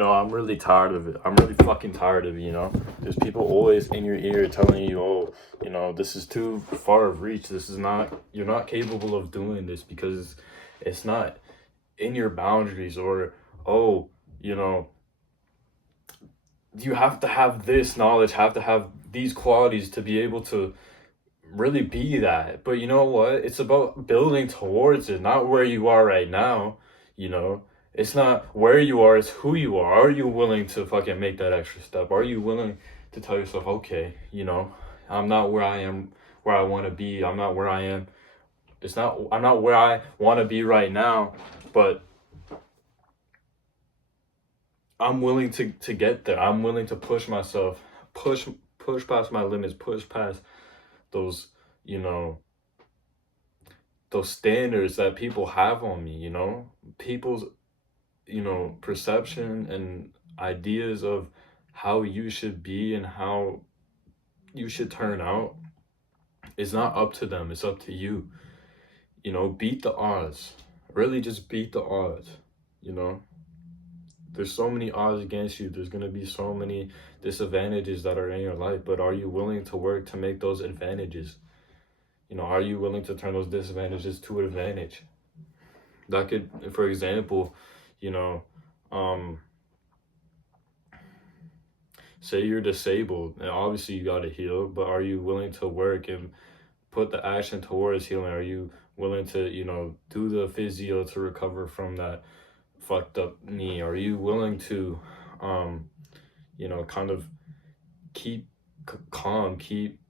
I'm really tired of it. I'm really fucking tired of it. There's people always in your ear telling you, oh, this is too far of reach. This is not, you're not capable of doing this because it's not in your boundaries, or, oh, you know, you have to have this knowledge, have to have these qualities to be able to really be that. But you know what? It's about building towards it, not where you are right now. You know, it's not where you are, it's who you are. Are you willing to fucking make that extra step? Are you willing to tell yourself, okay, I'm not where I am, where I want to be. I'm not where I am. I'm not where I want to be right now, but I'm willing to get there. I'm willing to push myself, push push past my limits, push past those, you know, those standards that people have on me. People's, perception and ideas of how you should be and how you should turn out is not up to them, it's up to you. Beat the odds. Really just beat the odds, you know? There's so many odds against you. There's going to be so many disadvantages that are in your life, but are you willing to work to make those advantages? Are you willing to turn those disadvantages to an advantage? That could, for example, you know, um, say you're disabled, and obviously you got to heal, but are you willing to work and put the action towards healing? Are you willing to, do the physio to recover from that fucked up knee? Are you willing to, kind of keep calm, keep,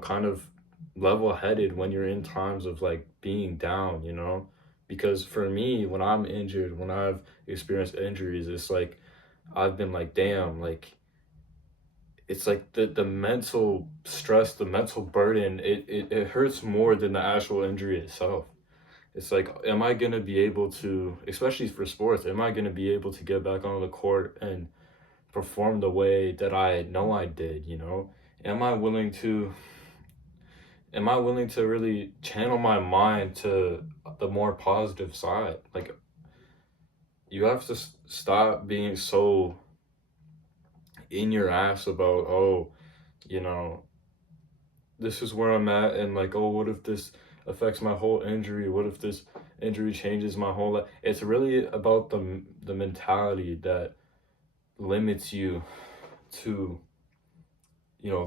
kind of level headed when you're in times of like being down? Because for me, when I'm injured, when I've experienced injuries, it's like I've been like, damn, like it's like the mental stress, the mental burden, it hurts more than the actual injury itself. It's like, am I gonna be able to, especially for sports, am I gonna be able to get back on the court and perform the way that I know I did? Am I willing to am I willing to really channel my mind to the more positive side? Like, you have to stop being so in your ass about, oh, you know, this is where I'm at, and like, oh, what if this affects my whole injury? What if this injury changes my whole life? It's really about the mentality that limits you to,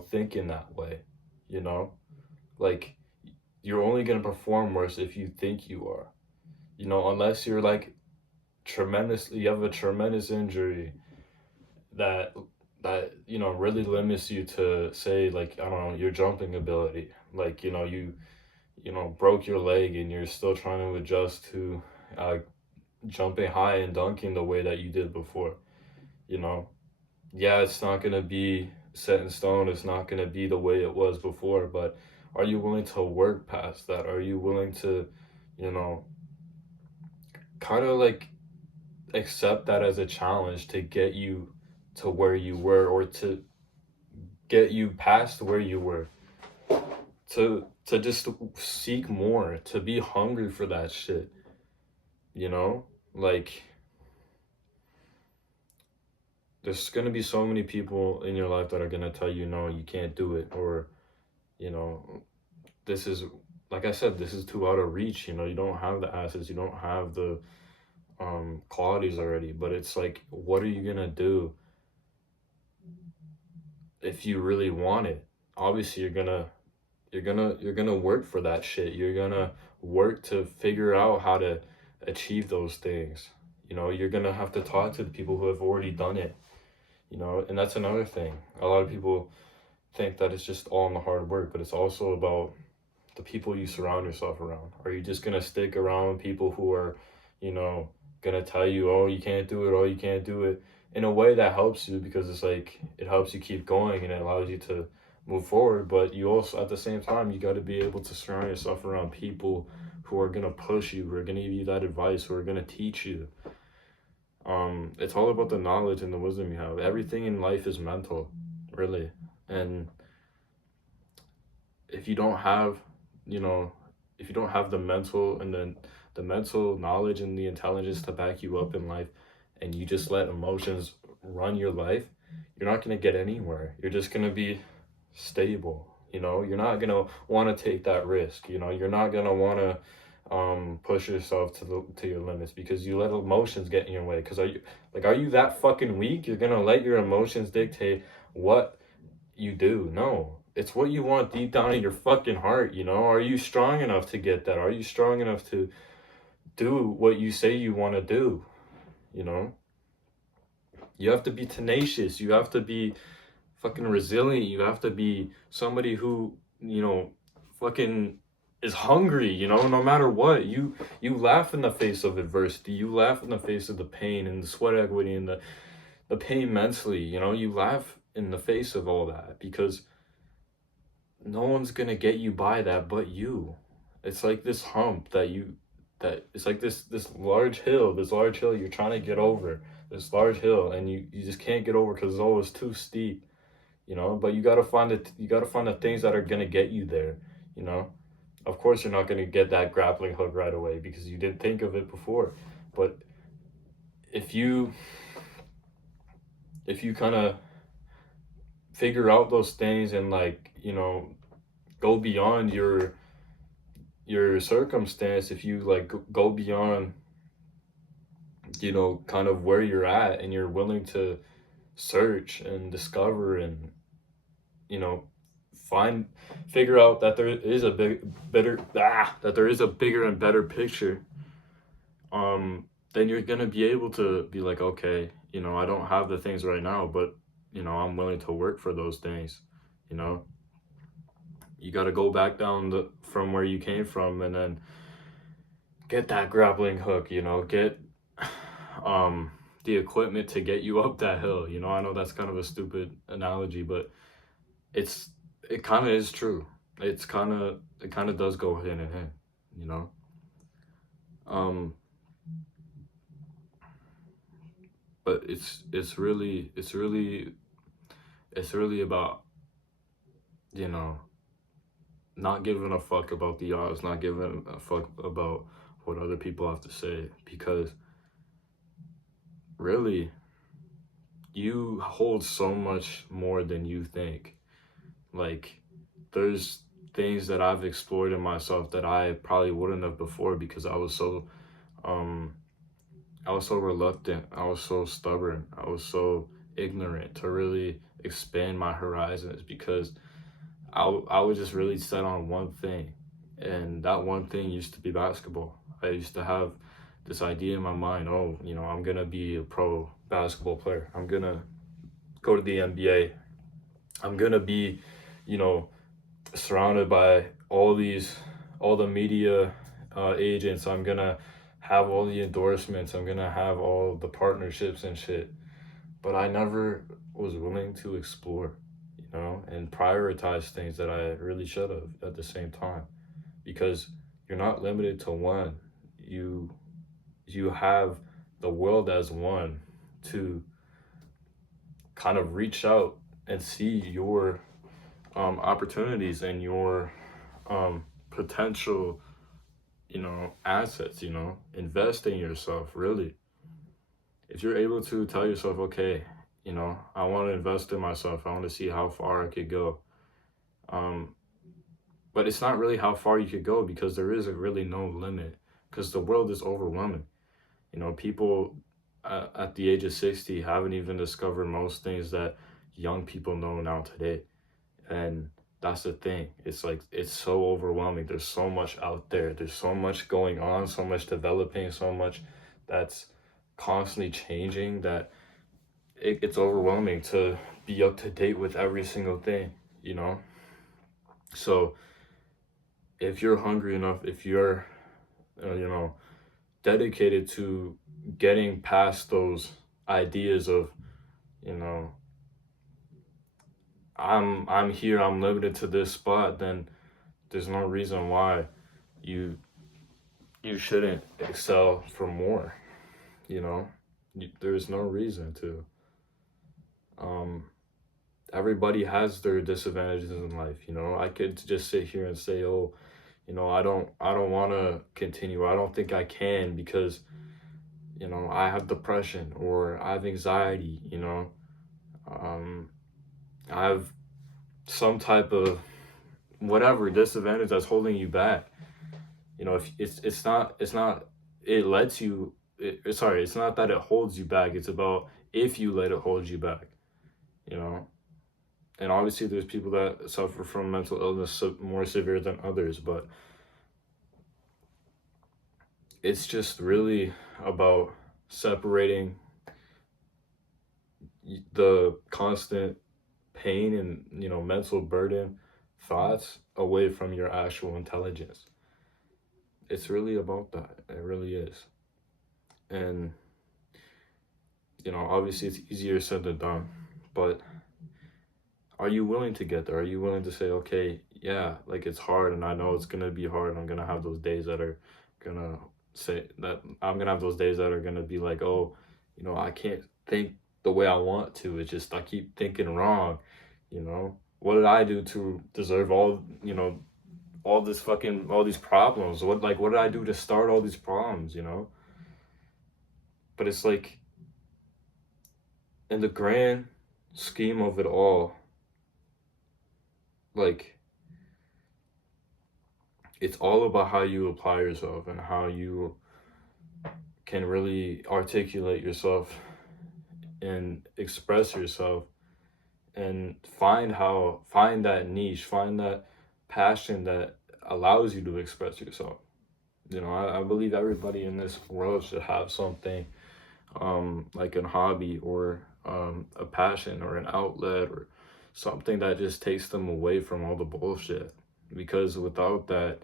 think in that way, you know? Like, you're only gonna perform worse if you think you are. Unless you're like you have a tremendous injury that really limits you to, say, like, I don't know, your jumping ability. Like, you broke your leg and you're still trying to adjust to uh, jumping high and dunking the way that you did before. You know, yeah, it's not gonna be set in stone. It's not gonna be the way it was before. But are you willing to work past that? Are you willing to, you know, kind of like accept that as a challenge to get you to where you were, or to get you past where you were, to just seek more, to be hungry for that shit, you know? Like, there's gonna be so many people in your life that are gonna tell you, no, you can't do it, or, you know, this is, like I said, this is too out of reach. You don't have the assets, you don't have the qualities already. But it's like, what are you gonna do if you really want it? Obviously, you're gonna work for that shit. You're gonna work to figure out how to achieve those things. You're gonna have to talk to the people who have already done it. And that's another thing. A lot of people think that it's just all in the hard work, but it's also about the people you surround yourself around. Are you just gonna stick around people who are, you know, gonna tell you, oh, you can't do it, oh, you can't do it, in a way that helps you, because it's like, it helps you keep going and it allows you to move forward. But you also, at the same time, you got to be able to surround yourself around people who are gonna push you, who are gonna give you that advice, who are gonna teach you. It's all about the knowledge and the wisdom you have. Everything in life is mental, really. And if you don't have, you know, if you don't have the mental and the mental knowledge and the intelligence to back you up in life, and you just let emotions run your life, you're not going to get anywhere. You're just going to be stable. You're not going to want to take that risk. You're not going to want to push yourself to your limits because you let emotions get in your way. Because are you that fucking weak? You're going to let your emotions dictate what you do? No. It's what you want deep down in your fucking heart. Are you strong enough to get that? Are you strong enough to do what you say you want to do? you know you have to be tenacious. You have to be fucking resilient. You have to be somebody who, fucking is hungry, no matter what. You laugh in the face of adversity. You laugh in the face of the pain and the sweat equity and the pain mentally. You laugh in the face of all that because no one's gonna get you by that but you. It's like this hump that it's like this large hill you're trying to get over, this large hill, and you just can't get over because it's always too steep. But you gotta find the things that are gonna get you there. you know of course you're not gonna get that grappling hook right away because you didn't think of it before. But if you if you kind of figure out those things and, like, go beyond your circumstance, if you, like, go beyond, kind of where you're at, and you're willing to search and discover and, you know find figure out that there is a bigger and better picture, then you're gonna be able to be like, okay, I don't have the things right now, but I'm willing to work for those things. you know you got to go back down from where you came from, and then get that grappling hook. Get um the equipment to get you up that hill. I know that's kind of a stupid analogy, but it's it kind of is true. It kind of does go hand in hand. you know um but it's really about, you know not giving a fuck about the odds, not giving a fuck about what other people have to say, because really, you hold so much more than you think. Like, there's things that I've explored in myself that I probably wouldn't have before because um I was so reluctant, I was so stubborn, I was so ignorant to really expand my horizons because I was just really set on one thing, and that one thing used to be basketball. I used to have this idea in my mind, oh, I'm gonna be a pro basketball player. I'm gonna go to the NBA. I'm gonna be, you know, surrounded by all the media agents. I'm gonna have all the endorsements. I'm gonna have all the partnerships and shit. But I never was willing to explore, and prioritize things that I really should have at the same time, because you're not limited to one. You you have the world as one to kind of reach out and see your opportunities and your potential, assets. Invest in yourself, really. If you're able to tell yourself, okay, I want to invest in myself, I want to see how far I could go. um but it's not really how far you could go, because there is really no limit, because the world is overwhelming. People at the age of 60 haven't even discovered most things that young people know now today. And that's the thing. It's like, it's so overwhelming. There's so much out there. There's so much going on, so much developing, so much that's constantly changing, that it's overwhelming to be up to date with every single thing, you know? So if you're hungry enough, if you're, you know, dedicated to getting past those ideas of, you know, I'm here, I'm limited to this spot, then there's no reason why you you shouldn't excel for more. you know there's no reason to. um Everybody has their disadvantages in life. I could just sit here and say, oh, I don't want to continue, I don't think I can, because I have depression or I have anxiety, um, I have some type of whatever disadvantage that's holding you back. If it's not it lets you sorry, it's not that it holds you back, it's about if you let it hold you back, you know. And obviously there's people that suffer from mental illness more severe than others, but it's just really about separating the constant pain and mental burden thoughts away from your actual intelligence. It's really about that. It really is. And obviously it's easier said than done, but are you willing to get there? Are you willing to say, okay, yeah, like it's hard and I know it's gonna be hard. I'm gonna have those days that are gonna say that I'm gonna have those days that are gonna be like, oh, I can't think the way I want to. It's just I keep thinking wrong, What did I do to deserve all these problems? What did I do to start all these problems? But it's like in the grand scheme of it all, like it's all about how you apply yourself and how you can really articulate yourself and express yourself and find that niche, find that passion that allows you to express yourself. I believe everybody in this world should have something, like a hobby or a passion or an outlet or something that just takes them away from all the bullshit. Because without that,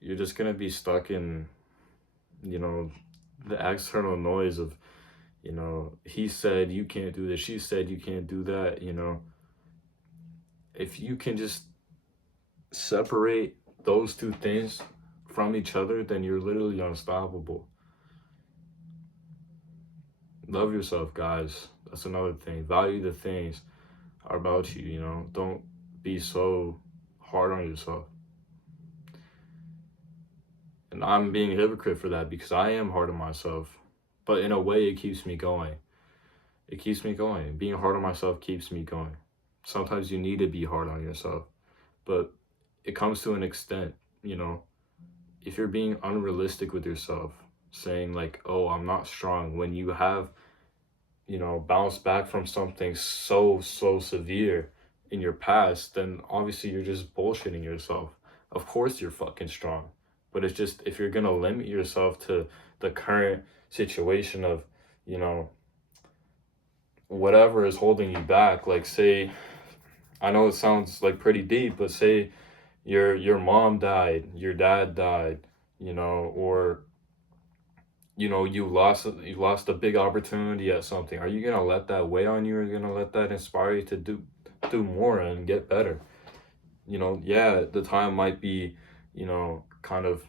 you're just gonna be stuck in, you know, the external noise of, he said you can't do this, she said you can't do that. If you can just separate those two things from each other, then you're literally unstoppable. Love yourself, guys. That's another thing. Value the things are about you. Don't be so hard on yourself. And I'm being a hypocrite for that because I am hard on myself. But in a way, it keeps me going. It keeps me going. Being hard on myself keeps me going. Sometimes you need to be hard on yourself. But it comes to an extent, if you're being unrealistic with yourself, saying like, oh, I'm not strong, when you have, bounced back from something so severe in your past, then obviously you're just bullshitting yourself. Of course you're fucking strong. But it's just if you're gonna limit yourself to the current situation of, you know, whatever is holding you back, like say, I know it sounds like pretty deep, but say your mom died, your dad died, or you lost a big opportunity at something. Are you gonna let that weigh on you, or are you gonna let that inspire you to do more and get better? Yeah, the time might be, kind of,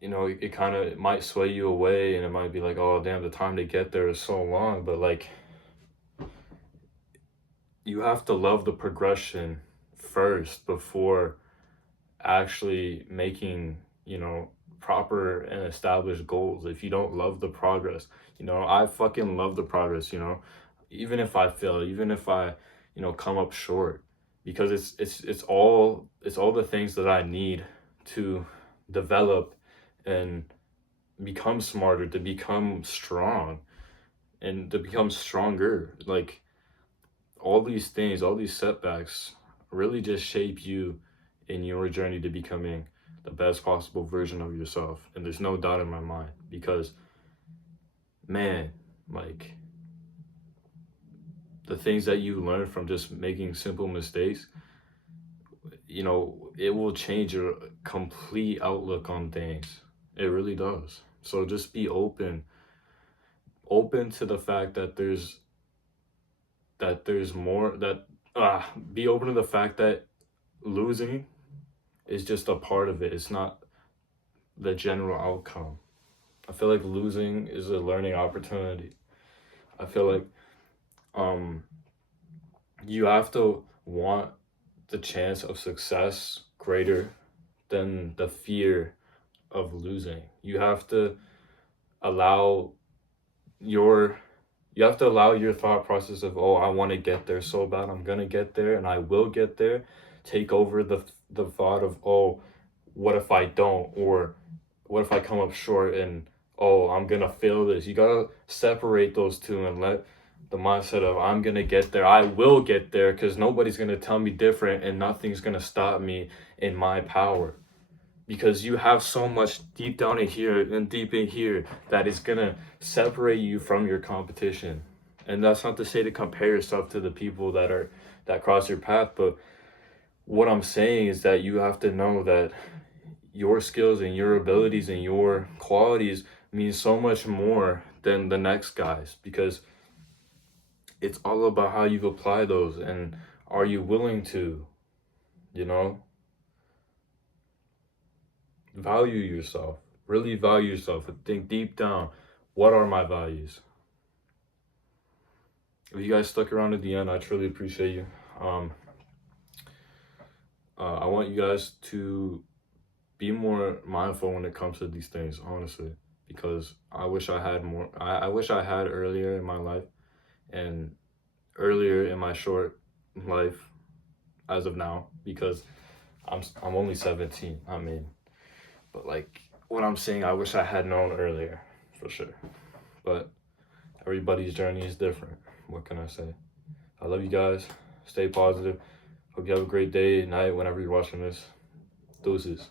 it kind of might sway you away, and it might be like, oh damn, the time to get there is so long, but like you have to love the progression first before actually making, proper and established goals. If you don't love the progress, I fucking love the progress, even if I fail, even if I, come up short, because it's all the things that I need to develop and become smarter, to become strong and to become stronger. Like all these things, all these setbacks really just shape you in your journey to becoming the best possible version of yourself. And there's no doubt in my mind because, man, like the things that you learn from just making simple mistakes, it will change your complete outlook on things. It really does. So just be open to the fact that there's more that be open to the fact that losing is just a part of it. It's not the general outcome. I feel like losing is a learning opportunity. I feel like um you have to want the chance of success greater than the fear of losing. You have to allow your you have to allow your thought process of, oh, I want to get there so bad, I'm gonna get there and I will get there, take over the thought of, oh, what if I don't, or what if I come up short, and oh, I'm gonna fail this. You gotta separate those two and let the mindset of, I'm gonna get there, I will get there, because nobody's gonna tell me different and nothing's gonna stop me in my power, because you have so much deep down in here and deep in here that is gonna separate you from your competition. And that's not to say to compare yourself to the people that cross your path, but what I'm saying is that you have to know that your skills and your abilities and your qualities mean so much more than the next guys, because it's all about how you apply those, and are you willing to, you know, value yourself, really value yourself, and think deep down, what are my values? If you guys stuck around to the end, I truly appreciate you. um I want you guys to be more mindful when it comes to these things, honestly, because I wish I had more. I wish I had earlier in my life, and earlier in my short life as of now, because I'm only 17. I mean, but like, what I'm saying, I wish I had known earlier, for sure. But everybody's journey is different. What can I say? I love you guys. Stay positive. Hope you have a great day, night, whenever you're watching this. Deuces.